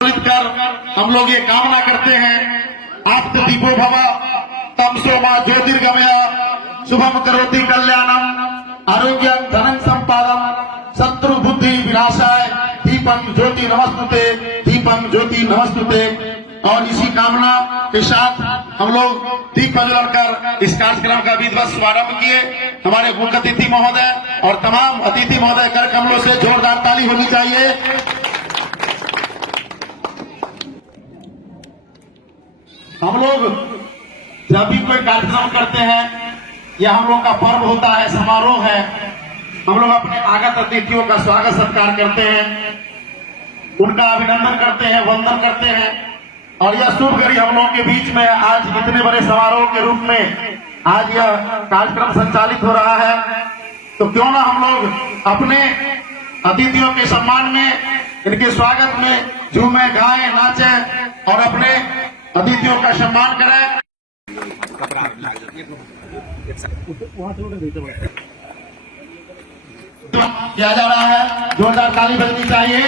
कर हम लोग ये कामना करते हैं, आप्त दीपो भव तमसो मा ज्योतिर्गमय शुभम करोति कल्याणम आरोग्यम धनं संपादम शत्रु बुद्धि विनाशाय दीपम ज्योति नमस्तुते, दीपम ज्योति नमस्तुते। और इसी कामना के साथ हम लोग दीप प्रज्वलन कर इस कार्यक्रम का विधिवत शुभारंभ किए। हमारे मुख्य अतिथि महोदय और तमाम अतिथि महोदय कर कमलों से जोरदार ताली होनी चाहिए। हम लोग जब भी कोई कार्यक्रम करते हैं या हम लोग का पर्व होता है, समारोह है, हम लोग अपने आगत अतिथियों का स्वागत सत्कार करते हैं, उनका अभिनंदन करते हैं, वंदन करते हैं। और यह शुभ घड़ी हम लोगों के बीच में आज इतने बड़े समारोह के रूप में आज यह कार्यक्रम संचालित हो रहा है, तो क्यों ना हम लोग अपने अतिथियों के सम्मान में, इनके स्वागत में झूमें, गाएं, नाचें और अपने अतिथियों का सम्मान करें। किया जा रहा है, जोरदार ताली बजनी चाहिए।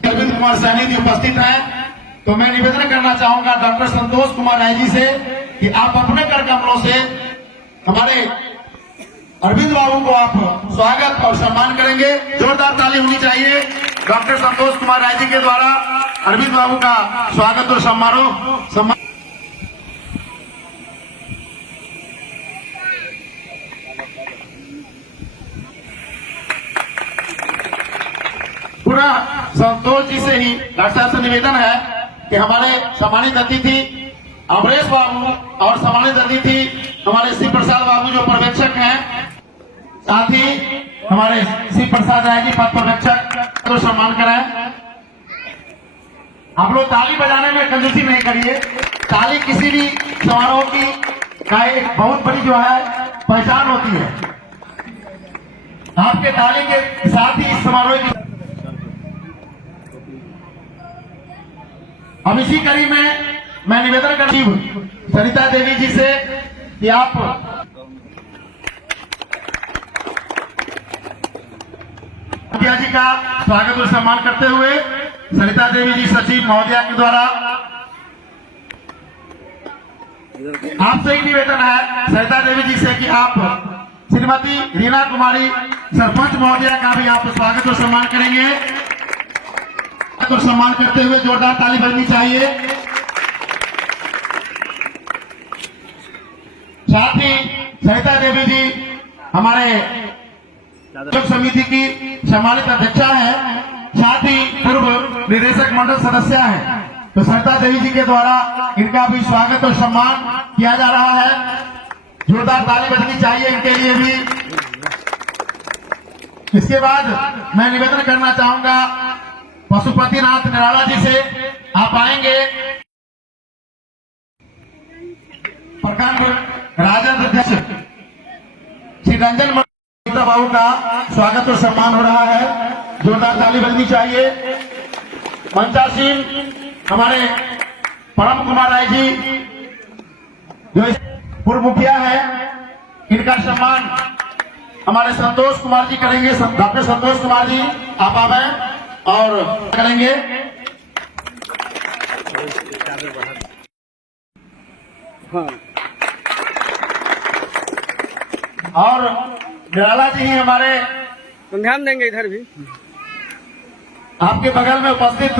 अरविंद कुमार सैनी जी उपस्थित हैं, तो मैं निवेदन करना चाहूंगा डॉक्टर संतोष कुमार राय जी से कि आप अपने कर कमलों से हमारे अरविंद बाबू को आप स्वागत और सम्मान करेंगे। जोरदार ताली होनी चाहिए डॉक्टर संतोष कुमार राय जी के द्वारा अरविंद बाबू का स्वागत और सम्मान। पूरा संतोष जी से ही डॉक्टर साहब से निवेदन है कि हमारे सम्मानित अतिथि अमरेश बाबू और सम्मानित अतिथि हमारे शिव प्रसाद बाबू जो पर्यवेक्षक हैं, साथ ही हमारे शिव प्रसाद राय जी पद पर्यवेक्षक को सम्मान कराएं। आप लोग ताली बजाने में कंजूसी नहीं करिए। ताली किसी भी समारोह की का एक बहुत बड़ी जो है पहचान होती है। आपके ताली के साथ ही इस समारोह की अब इसी कड़ी में मैं निवेदन करती हूँ सरिता देवी जी से कि आप मुखिया जी का स्वागत और सम्मान करते हुए सरिता देवी जी सचिव महोदया के द्वारा आपसे ही निवेदन है सरिता देवी जी से कि आप श्रीमती रीना कुमारी सरपंच महोदया का भी आप स्वागत और सम्मान करेंगे। तो सम्मान करते हुए जोरदार ताली बजनी चाहिए। साथ ही सरिता देवी जी हमारे समिति की सम्मानित अध्यक्षा है, साथ ही पूर्व निदेशक मंडल सदस्य हैं। तो सरिता देवी जी के द्वारा इनका भी स्वागत और सम्मान किया जा रहा है। जोरदार ताली बजनी चाहिए इनके लिए भी। इसके बाद मैं निवेदन करना चाहूंगा पशुपतिनाथ निराला जी से, आप आएंगे। प्रखंड राजद अध्यक्ष श्री रंजन मित्रा बाबू का स्वागत और सम्मान हो रहा है। जोरदार ताली बजनी चाहिए। मंचासीन हमारे परम कुमार राय जी जो पूर्व मुखिया है, इनका सम्मान हमारे संतोष कुमार जी करेंगे। डॉक्टर संतोष कुमार जी आप आवे और करेंगे। और निराला जी ही हमारे ध्यान देंगे इधर भी आपके बगल में उपस्थित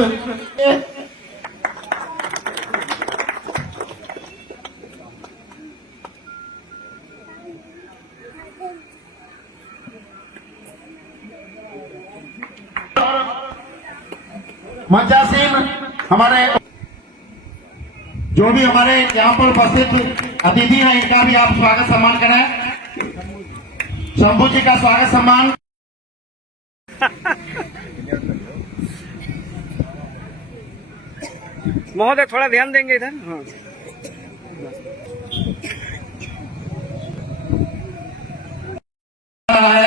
मंचासीन हमारे जो भी हमारे यहाँ पर उपस्थित अतिथि हैं, इनका भी आप स्वागत सम्मान करें। शंभू जी का स्वागत सम्मान। महोदय थोड़ा ध्यान देंगे इधर। हाँ है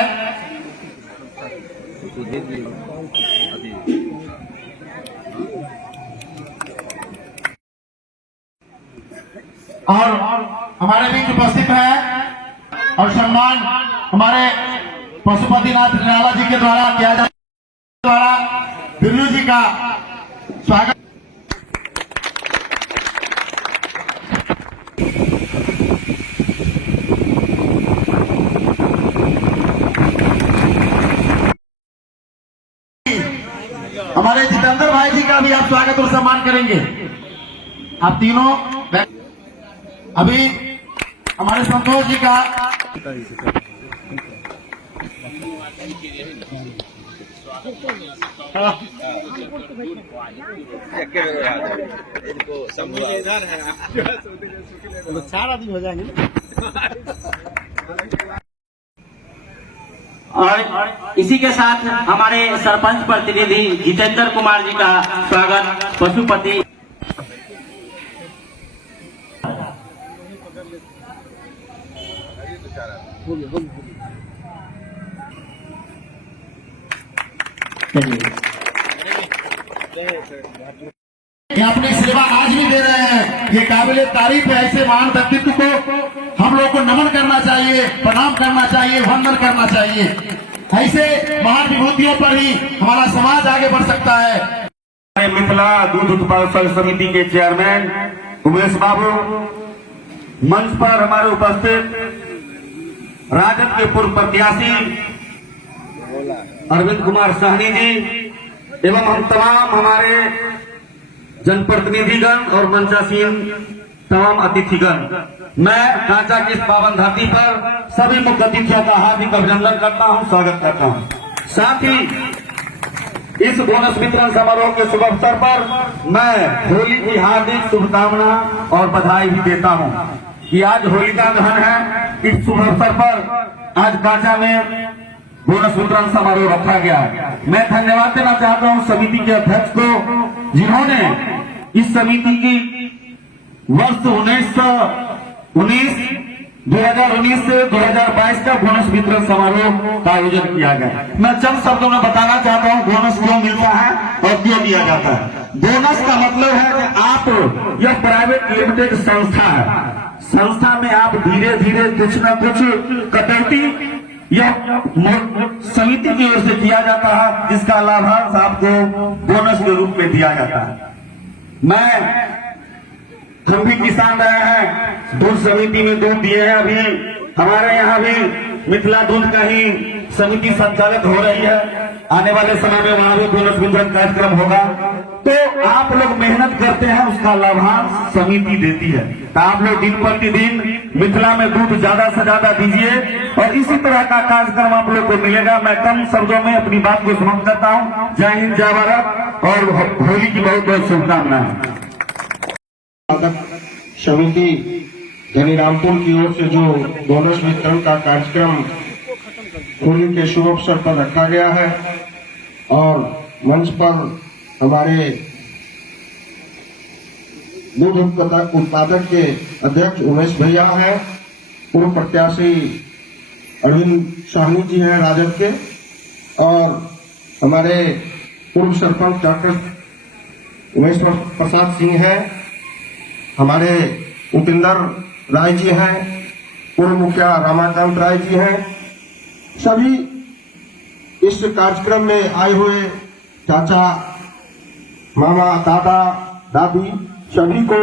और हमारे बीच उपस्थित है और सम्मान हमारे पशुपतिनाथ निराला जी के द्वारा किया जाता द्वारा बिरजू जी का स्वागत। हमारे जितेंद्र भाई जी का भी आप स्वागत और सम्मान करेंगे। आप तीनों अभी हमारे संतोष जी का सारा दिन हो जाएंगे और इसी के साथ हमारे सरपंच प्रतिनिधि जितेंद्र कुमार जी का स्वागत पशुपति। ये अपनी सेवा आज भी दे रहे हैं, ये काबिले तारीफ है। ऐसे महान व्यक्तित्व को हम लोग को नमन करना चाहिए, प्रणाम करना चाहिए, वंदन करना चाहिए। ऐसे महान विभूतियों पर ही हमारा समाज आगे बढ़ सकता है। मिथिला दूध उत्पादक समिति के चेयरमैन उमेश बाबू, मंच पर हमारे उपस्थित राजद के पूर्व प्रत्याशी अरविंद कुमार साहनी जी एवं हम तमाम हमारे जनप्रतिनिधिगण और मंचासीन तमाम अतिथिगण, मैं कांचा की इस पावन धरती पर सभी मुख्य अतिथियों का हार्दिक अभिनंदन करता हूं, स्वागत करता हूं। साथ ही इस बोनस वितरण समारोह के शुभ अवसर पर मैं होली की हार्दिक शुभकामना और बधाई भी देता हूं कि आज होलिका दहन है। इस शुभ अवसर पर आज कांचा में बोनस वितरण समारोह रखा गया है। मैं धन्यवाद देना चाहता हूं समिति के अध्यक्ष को, जिन्होंने इस समिति की वर्ष 2019 से 2022 का बोनस वितरण समारोह का आयोजन किया गया। मैं चंद शब्दों में बताना चाहता हूं बोनस क्यों मिलता है और क्यों दिया जाता है। बोनस का मतलब है कि आप, यह प्राइवेट लिमिटेड संस्था है, संस्था में आप धीरे धीरे कुछ न कुछ कटौती यह समिति की ओर से किया जाता है, जिसका लाभांश आपको बोनस के रूप में दिया जाता है। हम भी किसान रहे हैं, दूध समिति में दूध दिए हैं। अभी हमारे यहाँ भी मिथिला दूध का ही समिति संचालित हो रही है। आने वाले समय में वहां भी बोनस वितरण कार्यक्रम होगा। तो आप लोग मेहनत करते हैं, उसका लाभांश समिति देती है। तो आप लोग दिन प्रतिदिन मिथिला में दूध ज्यादा से ज्यादा दीजिए और इसी तरह का कार्यक्रम आप लोग को मिलेगा। मैं कम शब्दों में अपनी बात को समाप्त करता हूँ। जय हिंद, जय भारत और होली की बहुत बहुत शुभकामनाएं। समिति धनीरामपुर की ओर से जो बोनस वितरण का कार्यक्रम होली के शुभ अवसर पर रखा गया है और मंच पर हमारे दूध उत्पादक के अध्यक्ष उमेश भैया हैं, पूर्व प्रत्याशी अरविंद साहनी जी हैं राजद के, और हमारे पूर्व सरपंच डॉक्टर उमेश प्रसाद सिंह हैं, हमारे उपेंद्र राय जी हैं, पूर्व मुखिया रमाकांत राय जी हैं। सभी इस कार्यक्रम में आए हुए चाचा, मामा, दादा, दादी, सभी को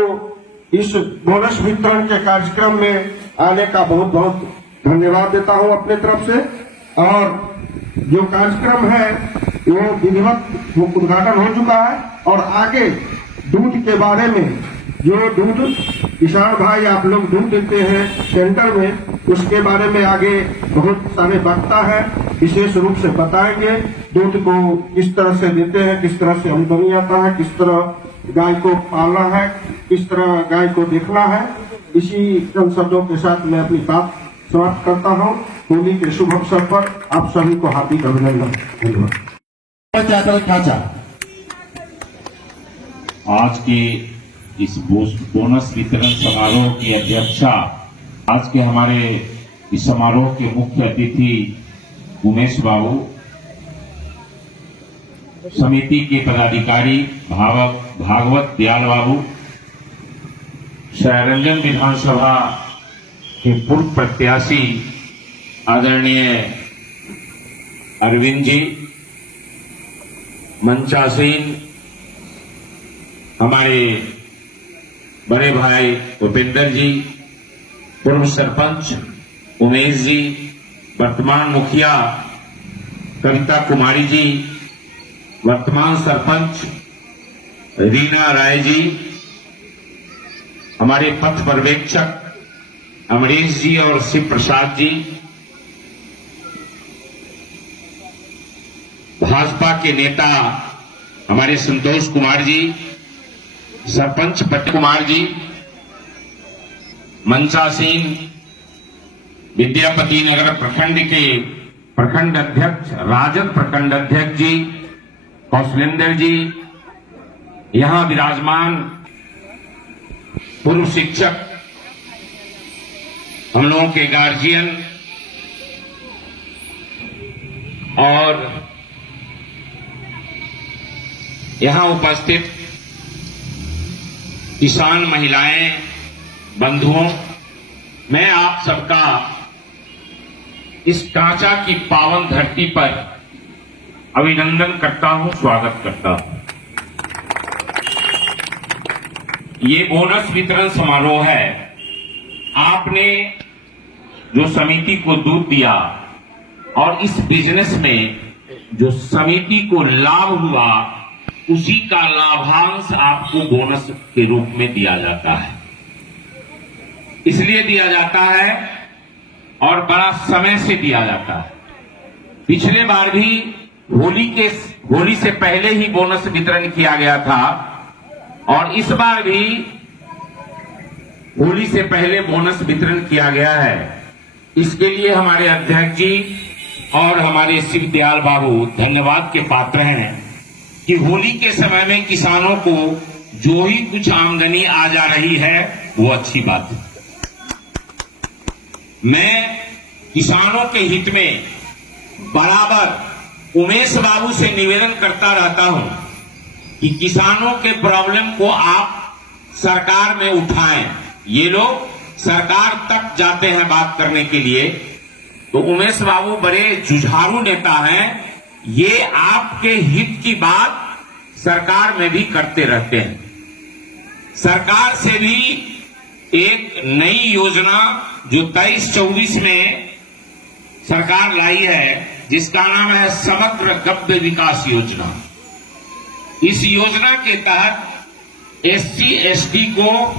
इस बोनस वितरण के कार्यक्रम में आने का बहुत बहुत धन्यवाद देता हूं अपने तरफ से। और जो कार्यक्रम है वो विधिवत उद्घाटन हो चुका है और आगे दूध के बारे में, जो दूध किसान भाई आप लोग दूध देते हैं सेंटर में, उसके बारे में आगे बहुत सारे वक्ता है विशेष रूप से बताएंगे। दूध को किस तरह से देते हैं, किस तरह से आमदनी आता है, किस तरह गाय को पालना है, किस तरह गाय को देखना है। इसी चंद शब्दों के साथ मैं अपनी बात समाप्त करता हूँ। होली के शुभ अवसर पर आप सभी को हार्दिक अभिनंदन। धन्यवाद। आज के इस बोनस वितरण समारोह की अध्यक्षता आज के हमारे इस समारोह के मुख्य अतिथि उमेश बाबू, समिति के पदाधिकारी भागवत दयाल बाबू, सरायरंजन विधानसभा के पूर्व प्रत्याशी आदरणीय अरविंद जी, मंचासीन हमारे बड़े भाई भूपेंद्र जी, पूर्व सरपंच उमेश जी, वर्तमान मुखिया कविता कुमारी जी, वर्तमान सरपंच रीना राय जी, हमारे पथ पर्यवेक्षक अमरीश जी और शिव प्रसाद जी, भाजपा के नेता हमारे संतोष कुमार जी, सरपंच पट्ट कुमार जी, मंचासीन विद्यापति नगर प्रखंड के प्रखंड अध्यक्ष राजद प्रखंड अध्यक्ष जी कौशलेंद्र जी, यहां विराजमान पूर्व शिक्षक, हम लोगों के गार्जियन और यहां उपस्थित किसान महिलाएं, बंधुओं, मैं आप सबका इस कांचा की पावन धरती पर अभिनंदन करता हूं, स्वागत करता हूं। ये बोनस वितरण समारोह है। आपने जो समिति को दूध दिया और इस बिजनेस में जो समिति को लाभ हुआ, उसी का लाभांश आपको बोनस के रूप में दिया जाता है। इसलिए दिया जाता है और बड़ा समय से दिया जाता है। पिछले बार भी होली से पहले ही बोनस वितरण किया गया था और इस बार भी होली से पहले बोनस वितरण किया गया है। इसके लिए हमारे अध्यक्ष जी और हमारे शिवदयाल बाबू धन्यवाद के पात्र हैं कि होली के समय में किसानों को जो ही कुछ आमदनी आ जा रही है वो अच्छी बात है। मैं किसानों के हित में बराबर उमेश बाबू से निवेदन करता रहता हूं कि किसानों के प्रॉब्लम को आप सरकार में उठाएं। ये लोग सरकार तक जाते हैं बात करने के लिए, तो उमेश बाबू बड़े जुझारू नेता हैं। ये आपके हित की बात सरकार में भी करते रहते हैं। सरकार से भी एक नई योजना जो 23-24 में सरकार लाई है, जिसका नाम है समग्र गव्य विकास योजना। इस योजना के तहत SC/ST को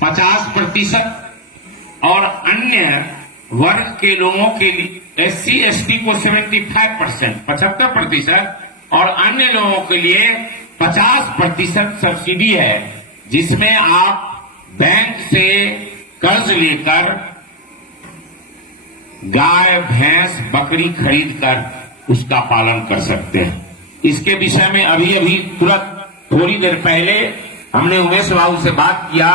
50% और अन्य वर्ग के लोगों के लिए SC/ST को 75%, 75% और अन्य लोगों के लिए 50% सब्सिडी है, जिसमें आप बैंक से कर्ज लेकर गाय, भैंस, बकरी खरीद कर उसका पालन कर सकते हैं। इसके विषय में अभी तुरंत थोड़ी देर पहले हमने उमेश बाबू से बात किया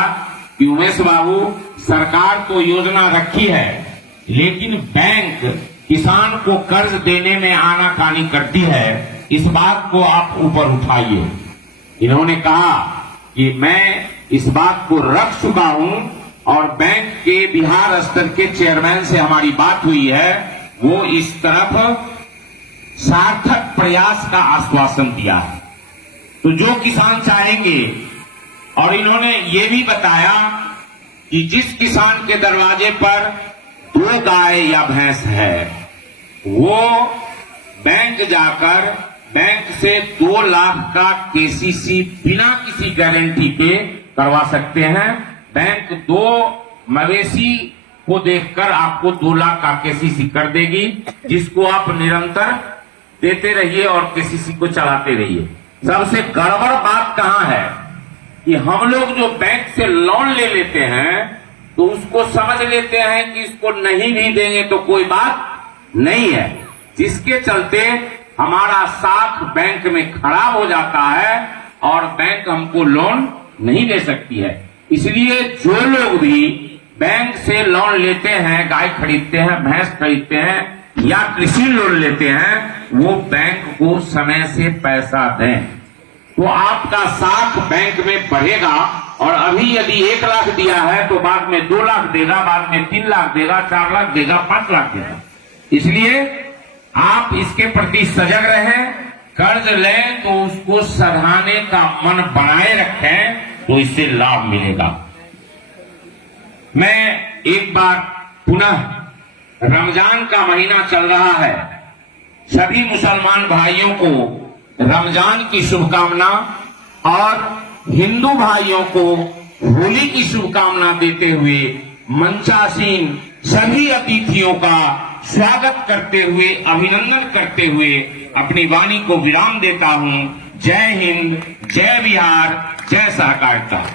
कि उमेश बाबू, सरकार तो योजना रखी है, लेकिन बैंक किसान को कर्ज देने में आनाकानी करती है। इस बात को आप ऊपर उठाइए। इन्होंने कहा कि मैं इस बात को रख चुका हूं और बैंक के बिहार स्तर के चेयरमैन से हमारी बात हुई है, वो इस तरफ सार्थक प्रयास का आश्वासन दिया है। तो जो किसान चाहेंगे, और इन्होंने ये भी बताया कि जिस किसान के दरवाजे पर 2 गाय या भैंस है, वो बैंक जाकर बैंक से 2 लाख का KCC बिना किसी गारंटी के करवा सकते हैं। बैंक 2 मवेशी को देखकर आपको 2 लाख का KCC कर देगी, जिसको आप निरंतर देते रहिए और KCC को चलाते रहिए। सबसे गड़बड़ बात कहां है कि हम लोग जो बैंक से लोन ले लेते हैं, तो उसको समझ लेते हैं कि इसको नहीं भी देंगे तो कोई बात नहीं है, जिसके चलते हमारा साख बैंक में खराब हो जाता है और बैंक हमको लोन नहीं दे सकती है। इसलिए जो लोग भी बैंक से लोन लेते हैं, गाय खरीदते हैं, भैंस खरीदते हैं या कृषि लोन लेते हैं, वो बैंक को समय से पैसा दें, तो आपका साख बैंक में बढ़ेगा। और अभी यदि 1 लाख दिया है तो बाद में 2 लाख देगा, बाद में 3 लाख देगा, 4 लाख देगा, 5 लाख देगा। इसलिए आप इसके प्रति सजग रहें, कर्ज लें तो उसको सधाने का मन बनाए रखें तो इससे लाभ मिलेगा। मैं एक बार पुनः, रमजान का महीना चल रहा है, सभी मुसलमान भाइयों को रमजान की शुभकामना और हिंदू भाइयों को होली की शुभकामना देते हुए मंचासीन सभी अतिथियों का स्वागत करते हुए, अभिनंदन करते हुए अपनी वाणी को विराम देता हूं। जय हिंद, जय बिहार, जय सहकारिता।